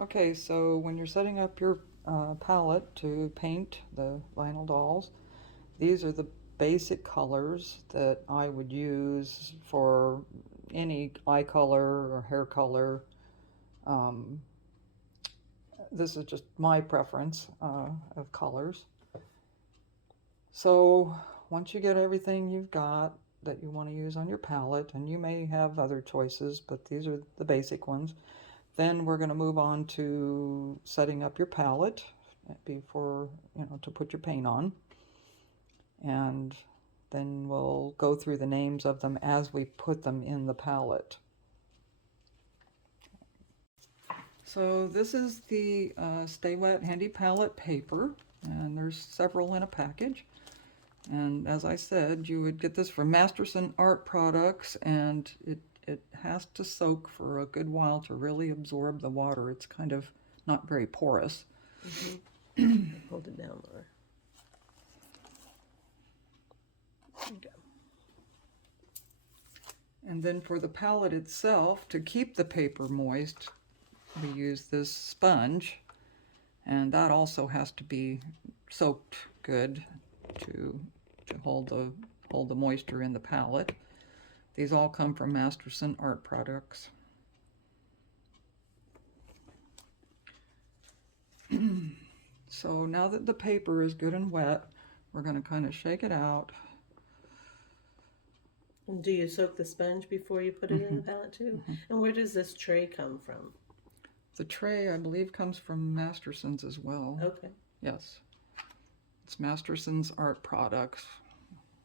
Okay, so when you're setting up your palette to paint the vinyl dolls, these are the basic colors that I would use for any eye color or hair color. Um, this is just my preference of colors. So once you get everything you've got that you want to use on your palette, and you may have other choices, but these are the basic ones, then we're going to move on to setting up your palette before, to put your paint on. And then we'll go through the names of them as we put them in the palette. So this is the Stay-Wet Handy Palette paper, and there's several in a package. And as I said, you would get this from Mastersons Art Products, and it has to soak for a good while to really absorb the water. It's kind of not very porous. Hold it down lower. Okay. And then for the palette itself, to keep the paper moist, we use this sponge, and that also has to be soaked good to hold the moisture in the palette. These all come from Mastersons Art Products. So now that the paper is good and wet, we're going to kind of shake it out. And do you soak the sponge before you put it in the palette too? And where does this tray come from? The tray, I believe, comes from Mastersons as well. Okay. Yes. It's Mastersons Art Products,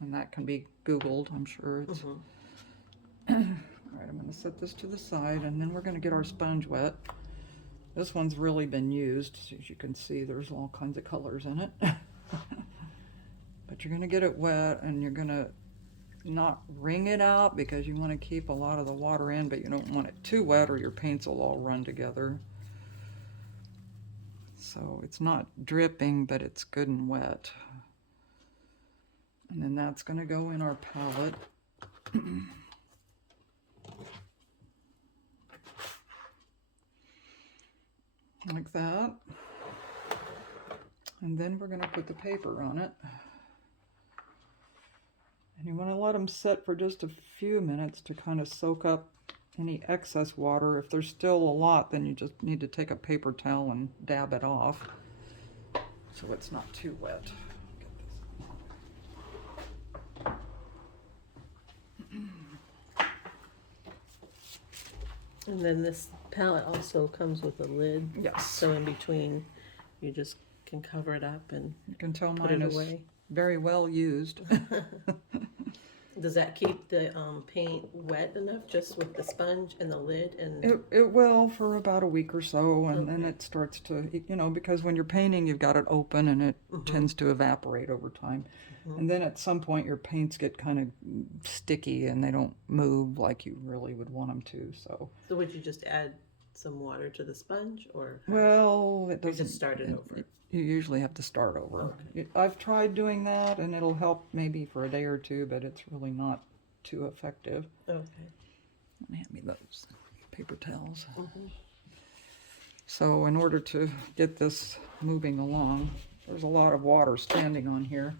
and that can be Googled, I'm sure. It's... All right, I'm going to set this to the side, and then we're going to get our sponge wet. This one's really been used. As you can see, there's all kinds of colors in it. But you're going to get it wet, and you're going to not wring it out because you want to keep a lot of the water in, but you don't want it too wet or your paints will all run together. So it's not dripping, but it's good and wet. And then that's going to go in our palette. Like that. And then we're going to put the paper on it. And you want to let them sit for just a few minutes to kind of soak up any excess water. If there's still a lot, then you just need to take a paper towel and dab it off so it's not too wet. And then this palette also comes with a lid. Yes. So in between, you just can cover it up and You can tell put mine it is away. very well used. Does that keep the paint wet enough just with the sponge and the lid? And It will for about a week or so, and then it starts to, because when you're painting, you've got it open and it tends to evaporate over time. And then at some point your paints get kind of sticky and they don't move like you really would want them to. So would you just add some water to the sponge, or well, it or doesn't just start it over? You usually have to start over. I've tried doing that, and it'll help maybe for a day or two, but it's really not too effective. Okay. Let me hand me those paper towels. So in order to get this moving along, there's a lot of water standing on here,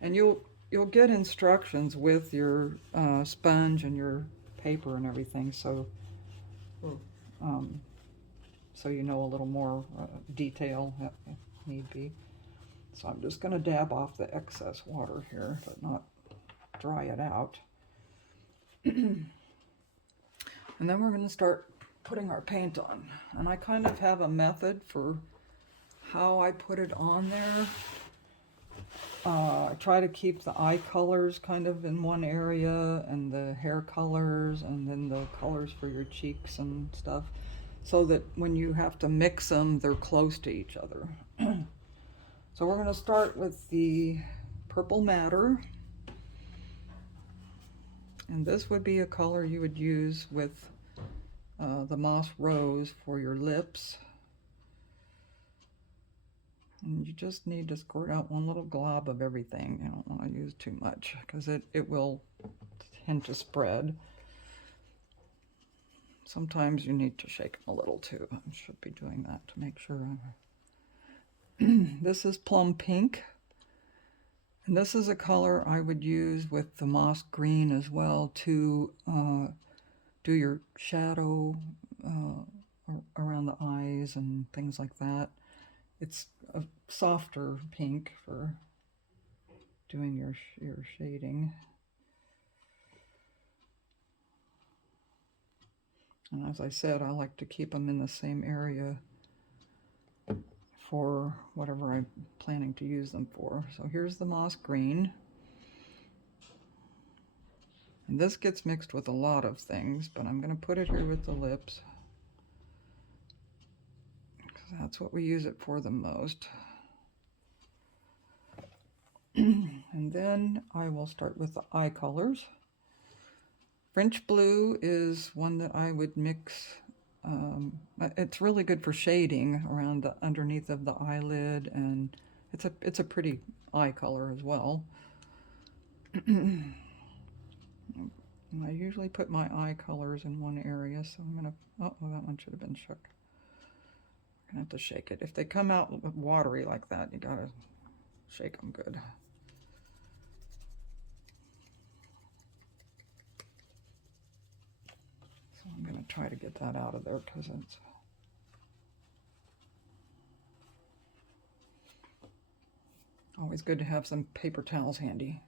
and you'll get instructions with your sponge and your paper and everything, so so you know a little more detail if need be. So I'm just going to dab off the excess water here, but not dry it out. And then we're going to start putting our paint on. And I kind of have a method for how I put it on there. I try to keep the eye colors kind of in one area, and the hair colors, and then the colors for your cheeks and stuff, so that when you have to mix them, they're close to each other. So we're going to start with the Purple Matter. And this would be a color you would use with the Moss Rose for your lips. And you just need to squirt out one little glob of everything. You don't want to use too much because it will tend to spread. Sometimes you need to shake them a little too. I should be doing that to make sure. This is Plum Pink. And this is a color I would use with the moss green as well to do your shadow around the eyes and things like that. It's a softer pink for doing your shading. And as I said, I like to keep them in the same area for whatever I'm planning to use them for. So here's the moss green. And this gets mixed with a lot of things, but I'm going to put it here with the lips, because that's what we use it for the most. And then I will start with the eye colors. French blue is one that I would mix. It's really good for shading around the underneath of the eyelid, and it's a pretty eye color as well. I usually put my eye colors in one area, so I'm gonna, oh, that one should have been shook. I'm gonna have to shake it. If they come out watery like that, you gotta shake them good. So I'm gonna try to get that out of there because it's always good to have some paper towels handy.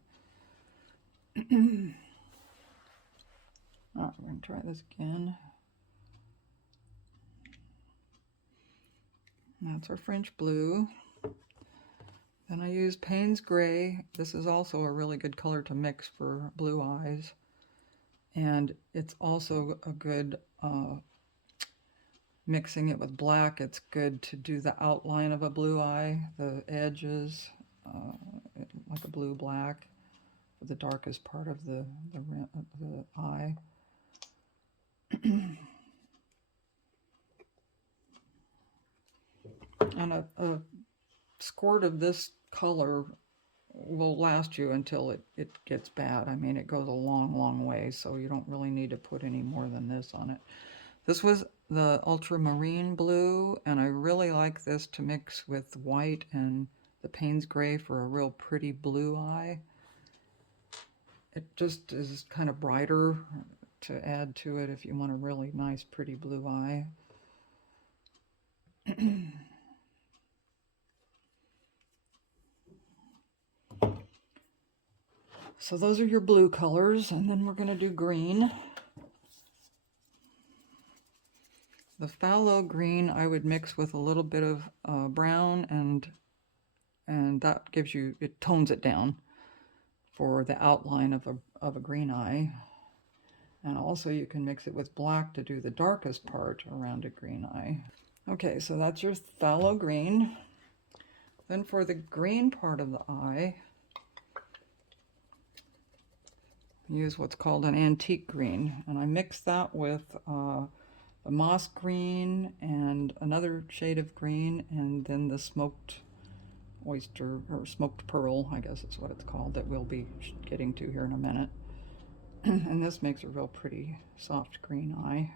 All right, we're going to try this again. That's our French blue. Then I use Paynes Grey. This is also a really good color to mix for blue eyes. And it's also a good, mixing it with black, it's good to do the outline of a blue eye, the edges, like a blue-black, for the darkest part of the eye. And a squirt of this color will last you until it gets bad. I mean, it goes a long, long way, so you don't really need to put any more than this on it. This was the ultramarine blue, and I really like this to mix with white and the Paynes Grey for a real pretty blue eye. It just is kind of brighter to add to it if you want a really nice, pretty blue eye. So those are your blue colors, and then we're going to do green. The Pthalo Green I would mix with a little bit of brown, and that gives you, it tones it down for the outline of a green eye. And also you can mix it with black to do the darkest part around a green eye. Okay, so that's your Pthalo Green. Then for the green part of the eye, use what's called an antique green, and I mix that with the moss green and another shade of green, and then the smoked oyster, or smoked pearl, I guess is what it's called, that we'll be getting to here in a minute. And this makes a real pretty soft green eye.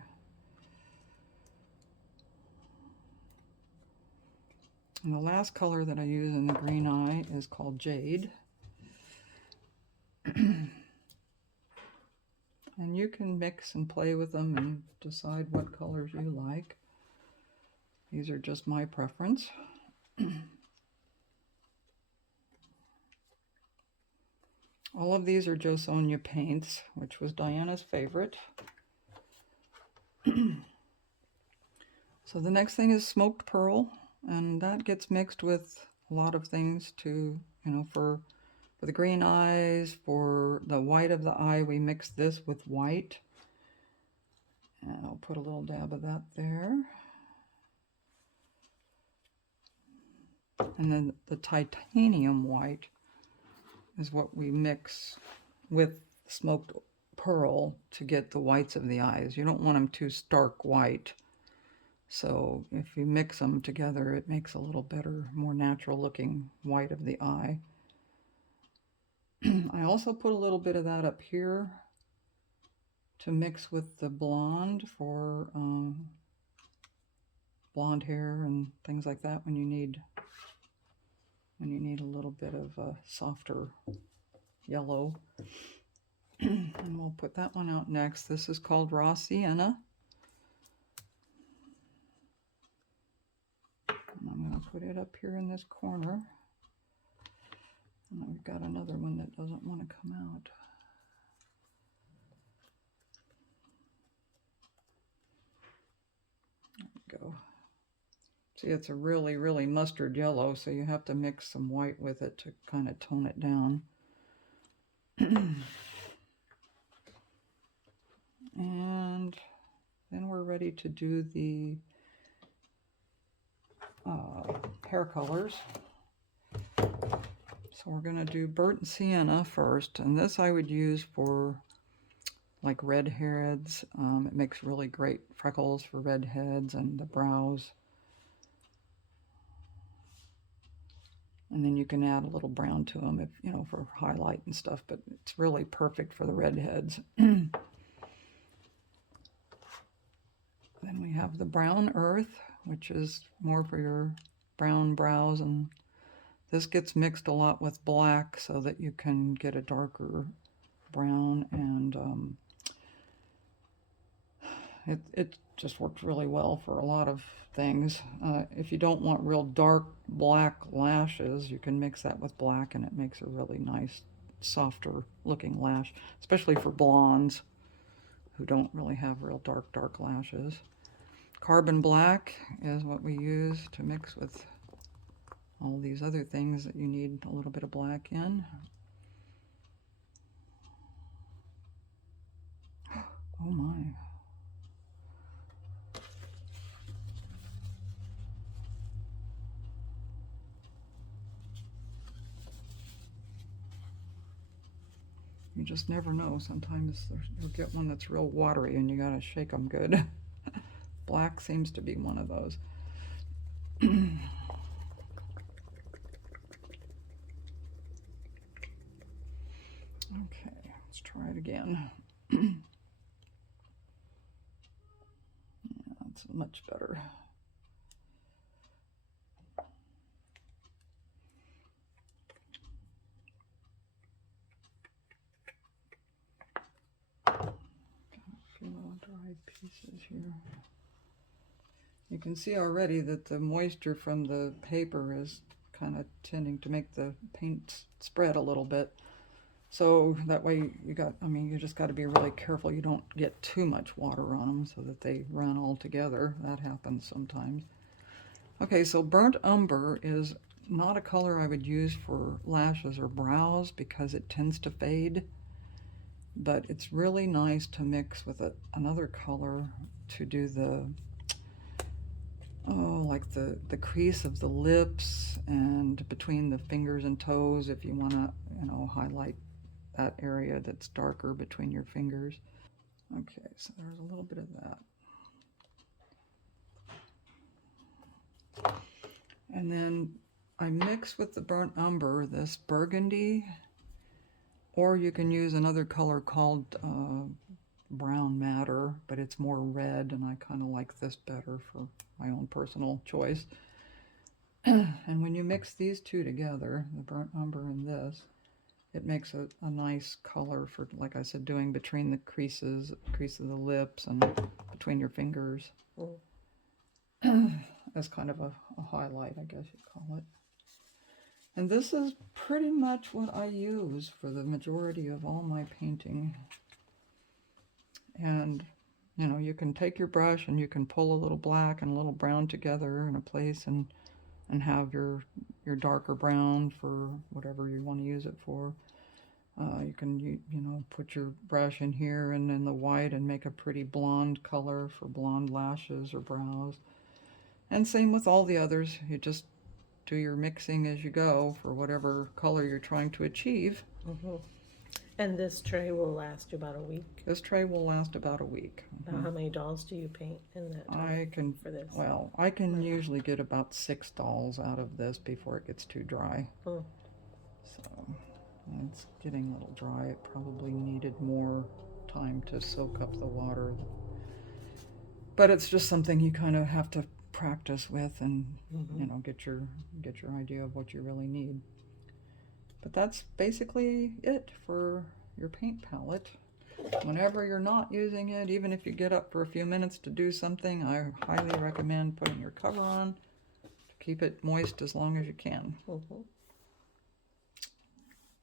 And the last color that I use in the green eye is called Jade. And you can mix and play with them and decide what colors you like. These are just my preference. All of these are JoSonja paints, which was Diana's favorite. So the next thing is smoked pearl, and that gets mixed with a lot of things to, you know, for the green eyes, for the white of the eye, we mix this with white. And I'll put a little dab of that there. And then the titanium white is what we mix with smoked pearl to get the whites of the eyes. You don't want them too stark white. So if you mix them together, it makes a little better, more natural looking white of the eye. I also put a little bit of that up here to mix with the blonde for blonde hair and things like that when you need a little bit of a softer yellow. And we'll put that one out next. This is called Raw Sienna. And I'm going to put it up here in this corner. And I've got another one that doesn't want to come out. There we go. See, it's a really, really mustard yellow, so you have to mix some white with it to kind of tone it down. And then we're ready to do the hair colors. So we're going to do burnt sienna first, and this I would use for like redheads. It makes really great freckles for redheads and the brows. And then you can add a little brown to them if, you know, for highlight and stuff, but it's really perfect for the redheads. Then we have the brown earth, which is more for your brown brows, and this gets mixed a lot with black so that you can get a darker brown, and it just works really well for a lot of things. If you don't want real dark black lashes, you can mix that with black and it makes a really nice softer looking lash, especially for blondes who don't really have real dark lashes. Carbon black is what we use to mix with all these other things that you need a little bit of black in. Oh my. You just never know. Sometimes you'll get one that's real watery and you gotta shake them good. Black seems to be one of those. Okay, let's try it again. Yeah, that's much better. Got a few dried pieces here. You can see already that the moisture from the paper is kind of tending to make the paint spread a little bit. So that way you just got to be really careful you don't get too much water on them so that they run all together. That happens sometimes. Okay, so burnt umber is not a color I would use for lashes or brows because it tends to fade. But it's really nice to mix with another color to do the like the crease of the lips and between the fingers and toes if you want to, highlight that area that's darker between your fingers. Okay, so there's a little bit of that. And then I mix with the burnt umber this burgundy, or you can use another color called brown madder, but it's more red, and I kind of like this better for my own personal choice. And when you mix these two together, the burnt umber and this, it makes a nice color for, like I said, doing between the crease of the lips and between your fingers. As kind of a highlight, I guess you'd call it. And this is pretty much what I use for the majority of all my painting. And you can take your brush and you can pull a little black and a little brown together in a place and have your darker brown for whatever you want to use it for. You can put your brush in here and then the white and make a pretty blonde color for blonde lashes or brows. And same with all the others. You just do your mixing as you go for whatever color you're trying to achieve. Mm-hmm. And this tray will last you about a week? This tray will last about a week. About how many dolls do you paint in that time for this? Well, I can usually get about 6 dolls out of this before it gets too dry. So it's getting a little dry. It probably needed more time to soak up the water. But it's just something you kind of have to practice with and you know, get your idea of what you really need. But that's basically it for your paint palette. Whenever you're not using it, even if you get up for a few minutes to do something, I highly recommend putting your cover on to keep it moist as long as you can.